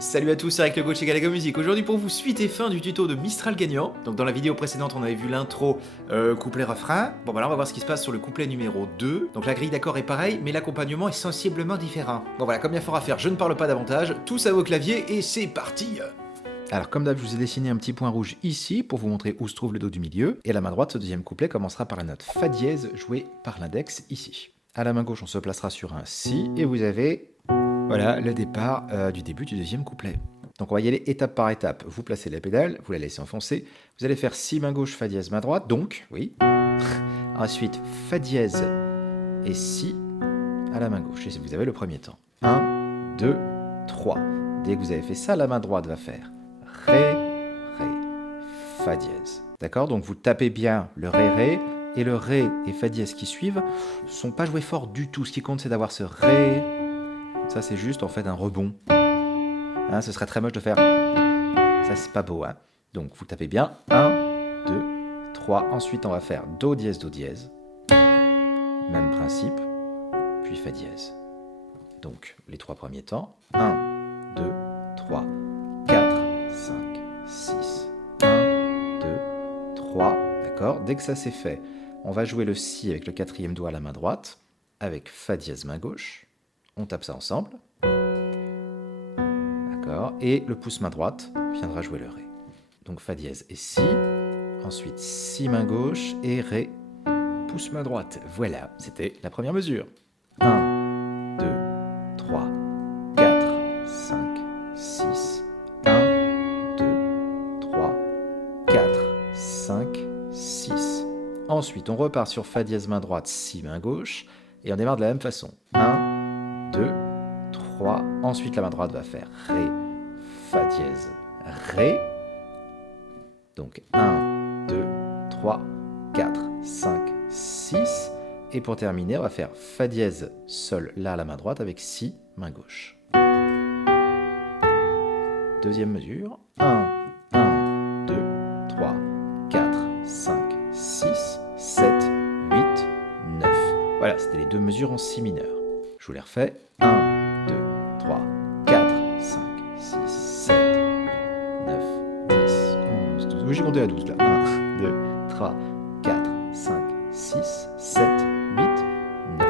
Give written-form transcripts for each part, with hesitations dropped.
Salut à tous, c'est Eric le coach et Galaga Music. Aujourd'hui pour vous, suite et fin du tuto de Mistral gagnant. Donc dans la vidéo précédente, on avait vu l'intro couplet-refrain. Bon bah là on va voir ce qui se passe sur le couplet numéro 2. Donc la grille d'accord est pareille, mais l'accompagnement est sensiblement différent. Bon voilà, comme il y a fort à faire, je ne parle pas davantage. Tous à vos claviers et c'est parti. Alors comme d'hab, je vous ai dessiné un petit point rouge ici pour vous montrer où se trouve le do du milieu. Et à la main droite, ce deuxième couplet commencera par la note Fa dièse jouée par l'index ici. À la main gauche, on se placera sur un Si et vous avez... Voilà le départ du début du deuxième couplet. Donc on va y aller étape par étape. Vous placez la pédale, vous la laissez enfoncer. Vous allez faire Si main gauche, Fa dièse main droite, donc, oui. Ensuite, Fa dièse et Si à la main gauche. Et vous avez le premier temps. 1, 2, 3. Dès que vous avez fait ça, la main droite va faire Ré, Ré, Fa dièse. D'accord? Donc vous tapez bien le Ré, Ré. Et le Ré et Fa dièse qui suivent ne sont pas joués fort du tout. Ce qui compte, c'est d'avoir ce Ré. Ça, c'est juste en fait un rebond. Hein, ce serait très moche de faire... Ça, c'est pas beau. Hein. Donc, vous tapez bien. 1, 2, 3. Ensuite, on va faire Do dièse, Do dièse. Même principe. Puis Fa dièse. Donc, les trois premiers temps. 1, 2, 3, 4, 5, 6. 1, 2, 3. D'accord? Dès que ça c'est fait, on va jouer le Si avec le quatrième doigt à la main droite. Avec Fa dièse main gauche. On tape ça ensemble. D'accord. Et le pouce main droite viendra jouer le Ré. Donc Fa dièse et Si. Ensuite Si main gauche et Ré, pouce main droite. Voilà, c'était la première mesure. 1, 2, 3, 4, 5, 6. 1, 2, 3, 4, 5, 6. Ensuite, on repart sur Fa dièse main droite, Si main gauche. Et on démarre de la même façon. 1, 2, 3. Ensuite, la main droite va faire Ré, Fa dièse, Ré. Donc 1, 2, 3, 4, 5, 6. Et pour terminer, on va faire Fa dièse, Sol, La à la main droite avec Si, main gauche. Deuxième mesure. 1, 1, 2, 3, 4, 5, 6, 7, 8, 9. Voilà, c'était les deux mesures en Si mineur. Je vous les refais. 1, 2, 3, 4, 5, 6, 7, 8, 9, 10, 11, 12. Oui, j'ai compté à 12 là. 1, 2, 3, 4, 5, 6, 7, 8, 9.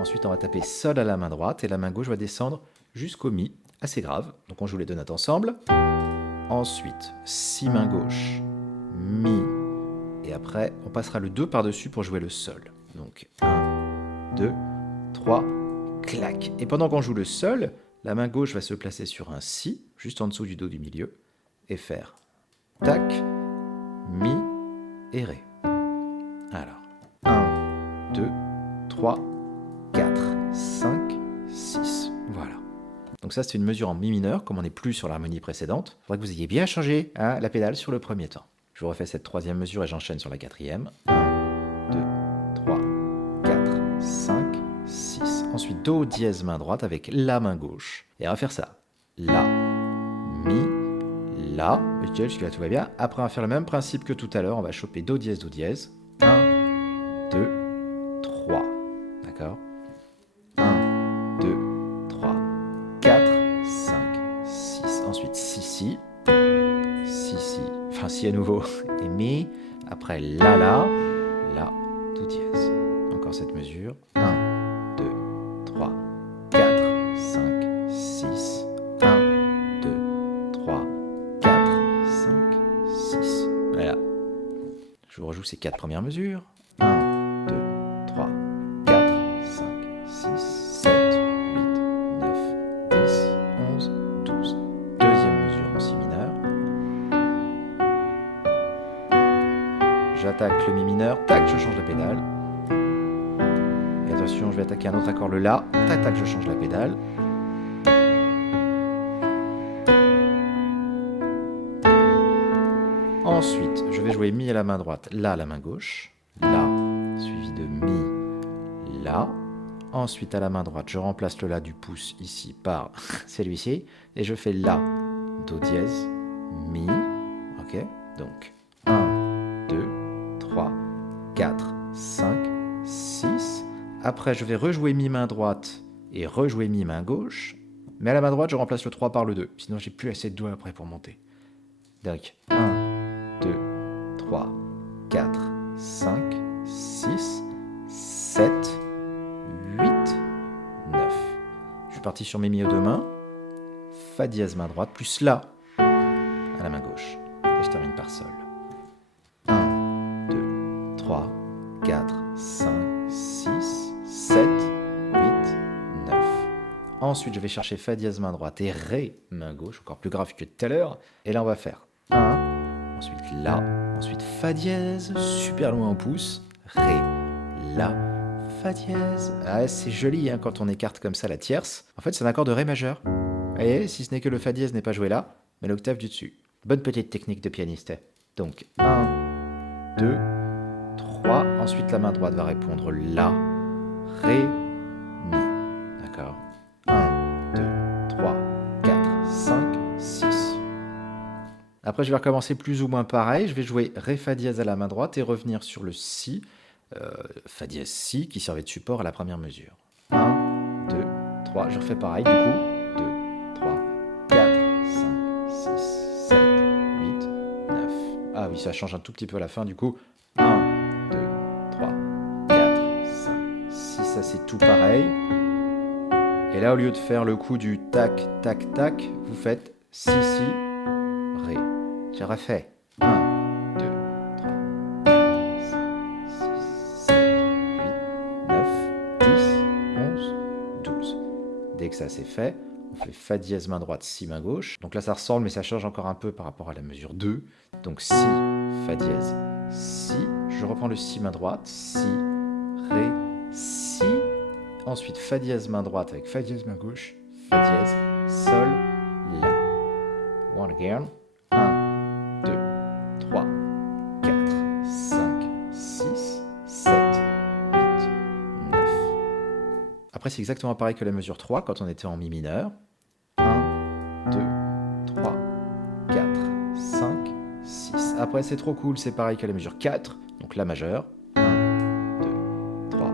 Ensuite, on va taper Sol à la main droite et la main gauche va descendre jusqu'au Mi. Assez grave. Donc on joue les deux notes ensemble. Ensuite, Si main gauche, Mi. Et après, on passera le 2 par-dessus pour jouer le Sol. Donc 1, 2, 3, clac. Et pendant qu'on joue le Sol, la main gauche va se placer sur un Si, juste en dessous du do du milieu, et faire tac, Mi et Ré. Alors, 1, 2, 3, 4, 5, 6. Voilà. Donc ça, c'est une mesure en Mi mineur, comme on n'est plus sur l'harmonie précédente. Il faudrait que vous ayez bien changé la pédale sur le premier temps. Je vous refais cette troisième mesure et j'enchaîne sur la quatrième. 1, 2, 3, 4, 5, 6. Ensuite, Do dièse main droite avec la main gauche. Et on va faire ça. La, Mi, La. Jusque-là, tout va bien. Après, on va faire le même principe que tout à l'heure. On va choper Do dièse, Do dièse. 1, 2, 3. D'accord? 1, 2, 3, 4, 5, 6. Ensuite, Si, Si. Si, Si. Enfin, Si à nouveau. Et Mi. Après, La, Do dièse. Encore cette mesure. 1, 2, 3, 4, 5, 6. 1, 2, 3, 4, 5, 6. Voilà. Je vous rejoue ces quatre premières mesures. 1, 2, 3, 4, 5, 6, 7, 8, 9, 10, 11, 12. Deuxième mesure en Si mineur. J'attaque le Mi mineur, tac, je change la pédale. Et attention, je vais attaquer un autre accord, le La, tac, tac, je change la pédale. Ensuite, je vais jouer Mi à la main droite, La à la main gauche. La, suivi de Mi, La. Ensuite, à la main droite, je remplace le La du pouce ici par celui-ci. Et je fais La, Do dièse, Mi. Ok, donc 1, 2, 3, 4, 5, 6. Après, je vais rejouer Mi main droite et rejouer Mi main gauche. Mais à la main droite, je remplace le 3 par le 2. Sinon, j'ai plus assez de doigts après pour monter. Donc, 1, 2, 3, 4, 5, 6, 7, 8, 9. Je suis parti sur mes milieux de main. Fa dièse main droite, plus La à la main gauche. Et je termine par Sol. 1, 2, 3, 4, 5, 6, 7, 8, 9. Ensuite, je vais chercher Fa dièse main droite et Ré main gauche, encore plus grave que tout à l'heure. Et là, on va faire 1, ensuite La, ensuite Fa dièse, super loin en pouce, Ré, La, Fa dièse. Ah, c'est joli hein, quand on écarte comme ça la tierce. En fait, c'est un accord de Ré majeur. Vous voyez, si ce n'est que le Fa dièse n'est pas joué là, mais l'octave du dessus. Bonne petite technique de pianiste. Donc, 1, 2, 3. Ensuite, la main droite va répondre La, Ré, Mi. D'accord. 1, 2, 3, 4, 5, 6. Après, je vais recommencer plus ou moins pareil. Je vais jouer Ré, Fa dièse à la main droite et revenir sur le Si, Fa dièse Si, qui servait de support à la première mesure. 1, 2, 3. Je refais pareil, du coup. 2, 3, 4, 5, 6, 7, 8, 9. Ah oui, ça change un tout petit peu à la fin, du coup. 1, 2, 3, 4, 5, 6. Ça, c'est tout pareil. Et là, au lieu de faire le coup du tac, tac, tac, vous faites Si, Si, Ré. J'ai refait. 1, 2, 3, 4, 5, 6, 7, 8, 9, 10, 11, 12. Dès que ça c'est fait, on fait Fa dièse main droite, Si main gauche. Donc là ça ressemble mais ça change encore un peu par rapport à la mesure 2. Donc Si, Fa dièse, Si. Je reprends le Si main droite, Si, Ré, Si. Ensuite Fa dièse main droite avec Fa dièse main gauche, Fa dièse, Sol, La. One again. 1, 2, 3, 4, 5, 6, 7, 8, 9. Après, c'est exactement pareil que la mesure 3 quand on était en Mi mineur. 1, 2, 3, 4, 5, 6. Après, c'est trop cool, c'est pareil que la mesure 4, donc La majeur. 1, 2, 3,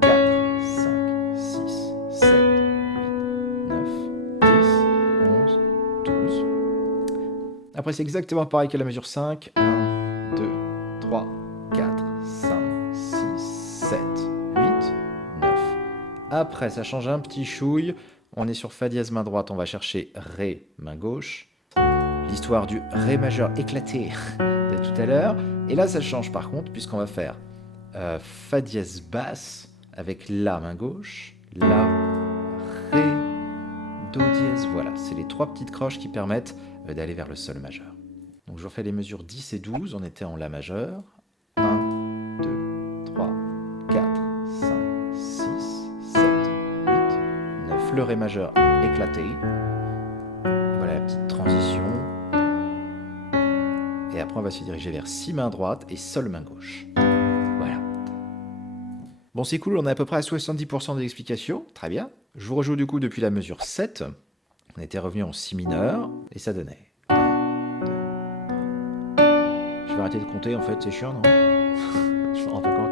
4, 5, 6, 7, 8, 9, 10, 11, 12. Après, c'est exactement pareil que la mesure 5. 1, 2, 3, 4, 5, 6, 7, 8, 9. Après, ça change un petit chouille. On est sur Fa dièse main droite, on va chercher Ré main gauche. L'histoire du Ré majeur éclaté de tout à l'heure. Et là, ça change par contre, puisqu'on va faire Fa dièse basse avec La main gauche, La, Ré, Do dièse. Voilà, c'est les 3 petites croches qui permettent d'aller vers le Sol majeur. Donc je refais les mesures 10 et 12, on était en La majeur. 1, 2, 3, 4, 5, 6, 7, 8, 9. Le Ré majeur éclaté. Voilà la petite transition. Et après on va se diriger vers Si main droite et Sol main gauche. Voilà. Bon c'est cool, on est à peu près à 70% de l'explication. Très bien. Je vous rejoue du coup depuis la mesure 7. On était revenu en Si mineur et ça donnait 1, 2, 3. Je vais arrêter de compter en fait, c'est chiant non? Je me rends pas compte.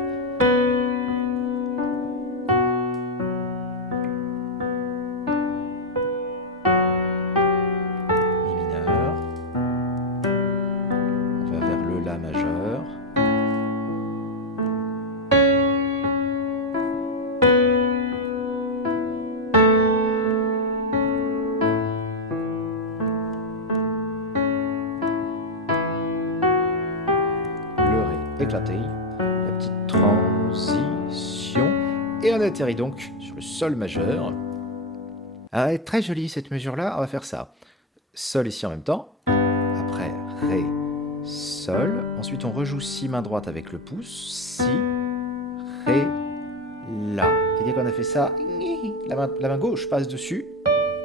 Mi mineur. On va vers le La majeur. Éclaté, la petite transition, et on atterrit donc sur le Sol majeur. Ah, elle est très jolie cette mesure-là, on va faire ça. Sol ici en même temps, après Ré, Sol, ensuite on rejoue Si main droite avec le pouce, Si, Ré, La. Et dès qu'on a fait ça, la main gauche passe dessus,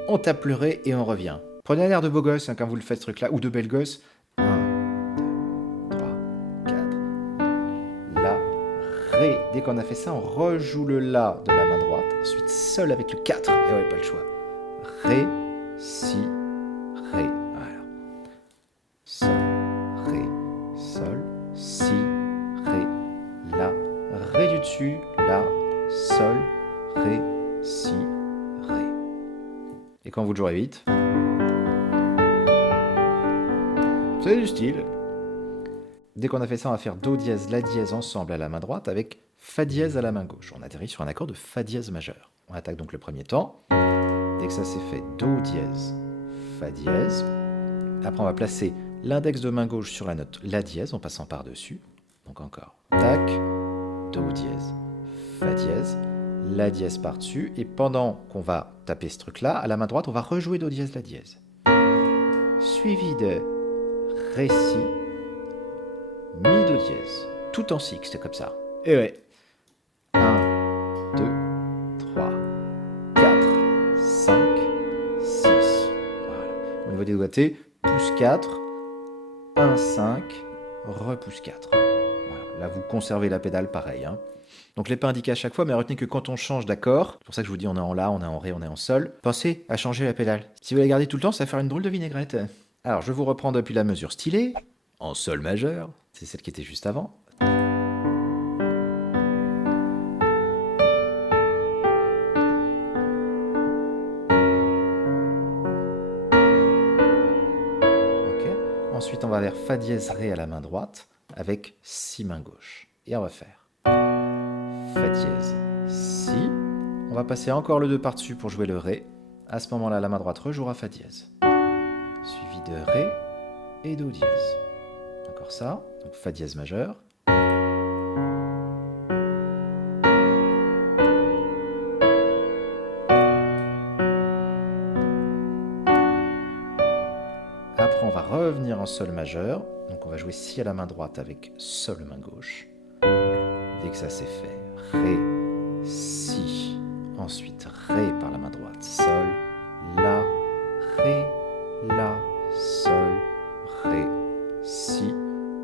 on tape le Ré et on revient. Prenez un air de beau gosse hein, quand vous le faites ce truc-là, ou de belle gosse. 1, 2, 3, 4, La, Ré. Dès qu'on a fait ça, on rejoue le La de la main droite. Ensuite, Sol avec le 4. Et on n'a pas le choix. Ré, Si, Ré. Voilà. Sol, Ré, Sol, Si, Ré, La. Ré du dessus, La, Sol, Ré, Si, Ré. Et quand vous le jouerez vite, c'est du style. Dès qu'on a fait ça, on va faire Do dièse, La dièse ensemble à la main droite avec Fa dièse à la main gauche. On atterrit sur un accord de Fa dièse majeur. On attaque donc le premier temps. Dès que ça c'est fait, Do dièse, Fa dièse. Après, on va placer l'index de main gauche sur la note La dièse en passant par-dessus. Donc encore, tac, Do dièse, Fa dièse, La dièse par-dessus. Et pendant qu'on va taper ce truc-là, à la main droite, on va rejouer Do dièse, La dièse. Suivi de Ré, Si, Mi, Do dièse. Tout en sixte, comme ça. Et ouais. 1, 2, 3, 4, 5, 6. Voilà. Au niveau des doigtés, pouce 4, 1, 5, repousse 4. Voilà. Là, vous conservez la pédale pareil. Hein. Donc les pas indiqués à chaque fois, mais retenez que quand on change d'accord, c'est pour ça que je vous dis on est en La, on est en Ré, on est en Sol, pensez à changer la pédale. Si vous la gardez tout le temps, ça va faire une drôle de vinaigrette. Alors, je vous reprends depuis la mesure stylée, en Sol majeur, c'est celle qui était juste avant. Ensuite, on va vers Fa dièse Ré à la main droite avec Si main gauche. Et on va faire Fa dièse, Si. On va passer encore le 2 par-dessus pour jouer le Ré. À ce moment-là, la main droite rejouera Fa dièse. Suivi de Ré et Do dièse. Encore ça, donc Fa dièse majeur. Après, on va revenir en Sol majeur. Donc, on va jouer Si à la main droite avec Sol main gauche. Dès que ça c'est fait, Ré, Si. Ensuite, Ré par la main droite, Sol, La, Ré, La, Sol, Ré, Si,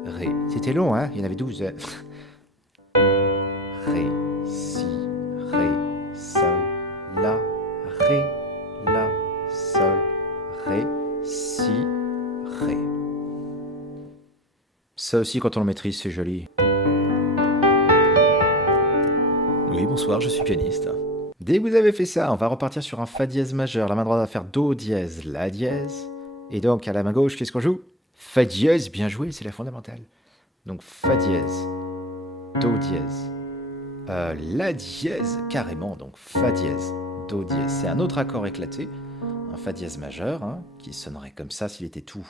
Ré. C'était long, hein? Il y en avait 12. Ré, Si, Ré, Sol, La, Ré, La, Sol, Ré, Si, Ré. Ça aussi, quand on le maîtrise, c'est joli. Oui, bonsoir, je suis pianiste. Dès que vous avez fait ça, on va repartir sur un Fa dièse majeur. La main droite va faire Do dièse, La dièse. Et donc, à la main gauche, qu'est-ce qu'on joue? Fa dièse, bien joué, c'est la fondamentale. Donc, Fa dièse, Do dièse, La dièse, carrément. Donc, Fa dièse, Do dièse. C'est un autre accord éclaté. Un Fa dièse majeur, hein, qui sonnerait comme ça s'il était tout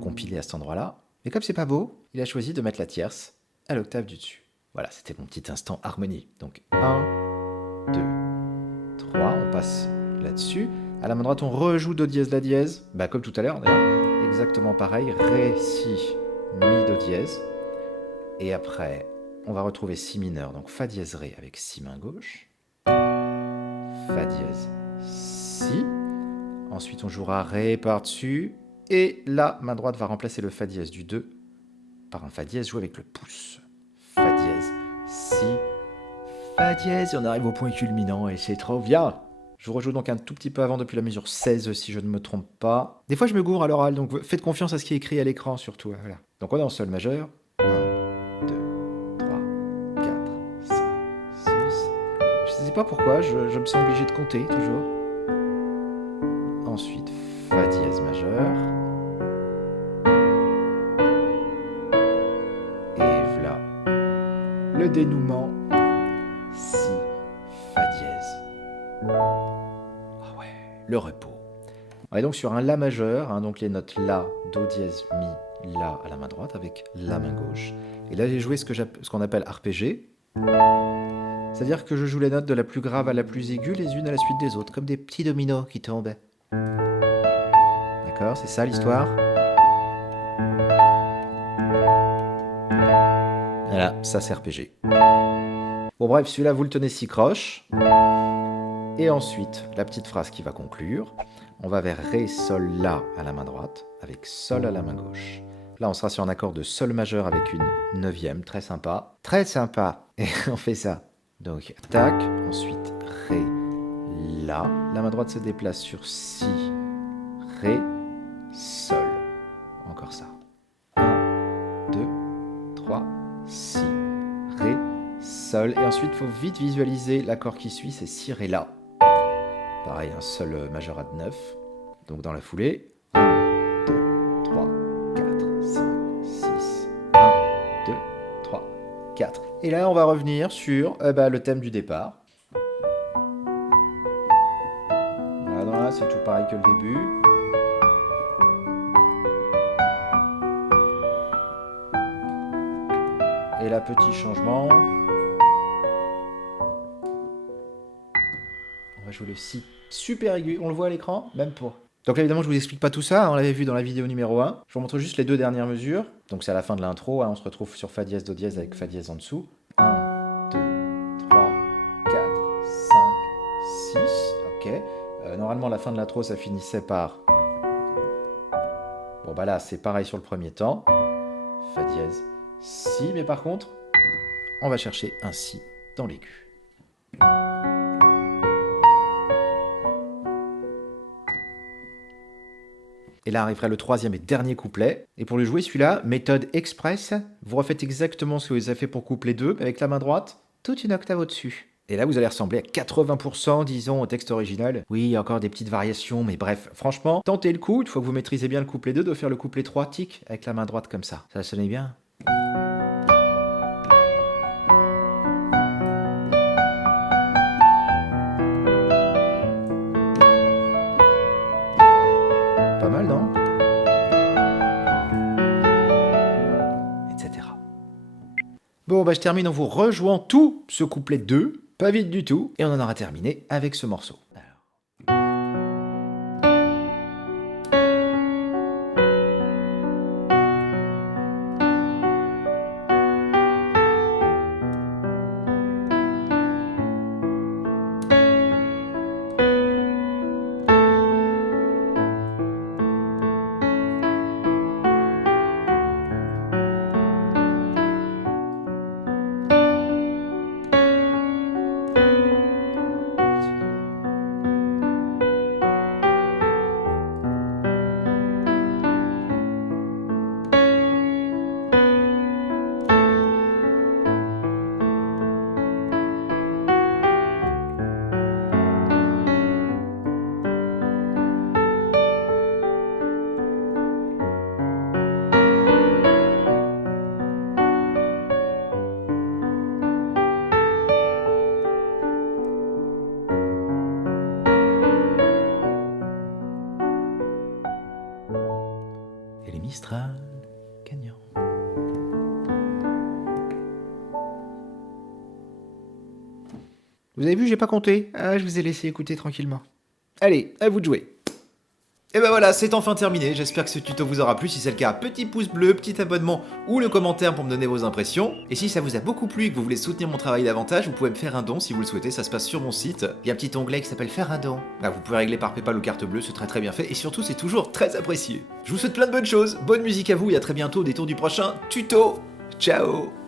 compilé à cet endroit-là. Mais comme c'est pas beau, il a choisi de mettre la tierce à l'octave du dessus. Voilà, c'était mon petit instant harmonie. Donc 1, 2, 3, on passe là-dessus. À la main droite, on rejoue Do dièse, La dièse. Bah, comme tout à l'heure, d'ailleurs. Exactement pareil. Ré, Si, Mi, Do dièse. Et après, on va retrouver Si mineur. Donc Fa dièse, Ré avec Si main gauche. Fa dièse, Si. Ensuite, on jouera Ré par-dessus. Et là, main droite va remplacer le Fa dièse du 2 par un Fa dièse joué avec le pouce. Fa dièse, Si, Fa dièse, et on arrive au point culminant et c'est trop bien. Je vous rejoue donc un tout petit peu avant depuis la mesure 16 si je ne me trompe pas. Des fois je me gourre à l'oral, donc faites confiance à ce qui est écrit à l'écran surtout. Voilà. Donc on est en Sol majeur. 1, 2, 3, 4, 5, 6. Je ne sais pas pourquoi, je me sens obligé de compter toujours. Ensuite, Fa dièse majeur. Le dénouement, Si, Fa dièse. Ah ouais, le repos. On est donc sur un La majeur, hein, donc les notes La, Do dièse, Mi, La à la main droite avec la main gauche. Et là j'ai joué ce qu'on appelle arpégé. C'est-à-dire que je joue les notes de la plus grave à la plus aiguë les unes à la suite des autres, comme des petits dominos qui tombent. D'accord, c'est ça l'histoire? Voilà, ça c'est arpégé. Bon bref, celui-là vous le tenez 6 croches. Et ensuite, la petite phrase qui va conclure. On va vers Ré, Sol, La à la main droite, avec Sol à la main gauche. Là, on sera sur un accord de Sol majeur avec une neuvième, très sympa. Très sympa. Et on fait ça. Donc, tac, ensuite Ré, La. La main droite se déplace sur Si, Ré, Sol. Encore ça. 1, 2, 3, Si, Ré, Sol. Et ensuite, il faut vite visualiser l'accord qui suit, c'est Si, Ré, La. Pareil, un sol majorat de 9. Donc dans la foulée, 1, 2, 3, 4, 5, 6, 1, 2, 3, 4. Et là, on va revenir sur le thème du départ. Voilà, là, c'est tout pareil que le début. Et là, petit changement. On va jouer le si super aigu. On le voit à l'écran? Même pas. Donc là, évidemment, je vous explique pas tout ça. On l'avait vu dans la vidéo numéro 1. Je vous montre juste les deux dernières mesures. Donc c'est à la fin de l'intro. On se retrouve sur Fa dièse, Do dièse avec Fa dièse en dessous. 1, 2, 3, 4, 5, 6. Ok. Normalement, à la fin de l'intro, ça finissait par... Bon, bah là, c'est pareil sur le premier temps. Fa dièse, Si. Mais par contre, on va chercher un Si dans l'aigu. Et là arriverait le troisième et dernier couplet. Et pour le jouer, celui-là, méthode express, vous refaites exactement ce que vous avez fait pour couplet 2, avec la main droite, toute une octave au-dessus. Et là, vous allez ressembler à 80%, disons, au texte original. Oui, il y a encore des petites variations, mais bref, franchement, tentez le coup, une fois que vous maîtrisez bien le couplet 2, de faire le couplet 3, tic, avec la main droite comme ça. Ça sonnait bien? Pas mal, non? Etc. Bon, bah je termine en vous rejouant tout ce couplet 2, pas vite du tout, et on en aura terminé avec ce morceau. Et les Mistral gagnants. Vous avez vu, j'ai pas compté. Ah, je vous ai laissé écouter tranquillement. Allez, à vous de jouer. Et ben voilà, c'est enfin terminé. J'espère que ce tuto vous aura plu. Si c'est le cas, petit pouce bleu, petit abonnement ou le commentaire pour me donner vos impressions. Et si ça vous a beaucoup plu et que vous voulez soutenir mon travail davantage, vous pouvez me faire un don si vous le souhaitez. Ça se passe sur mon site. Il y a un petit onglet qui s'appelle Faire un don. Là, vous pouvez régler par PayPal ou carte bleue, c'est très bien fait. Et surtout, c'est toujours très apprécié. Je vous souhaite plein de bonnes choses. Bonne musique à vous et à très bientôt au détour du prochain tuto. Ciao!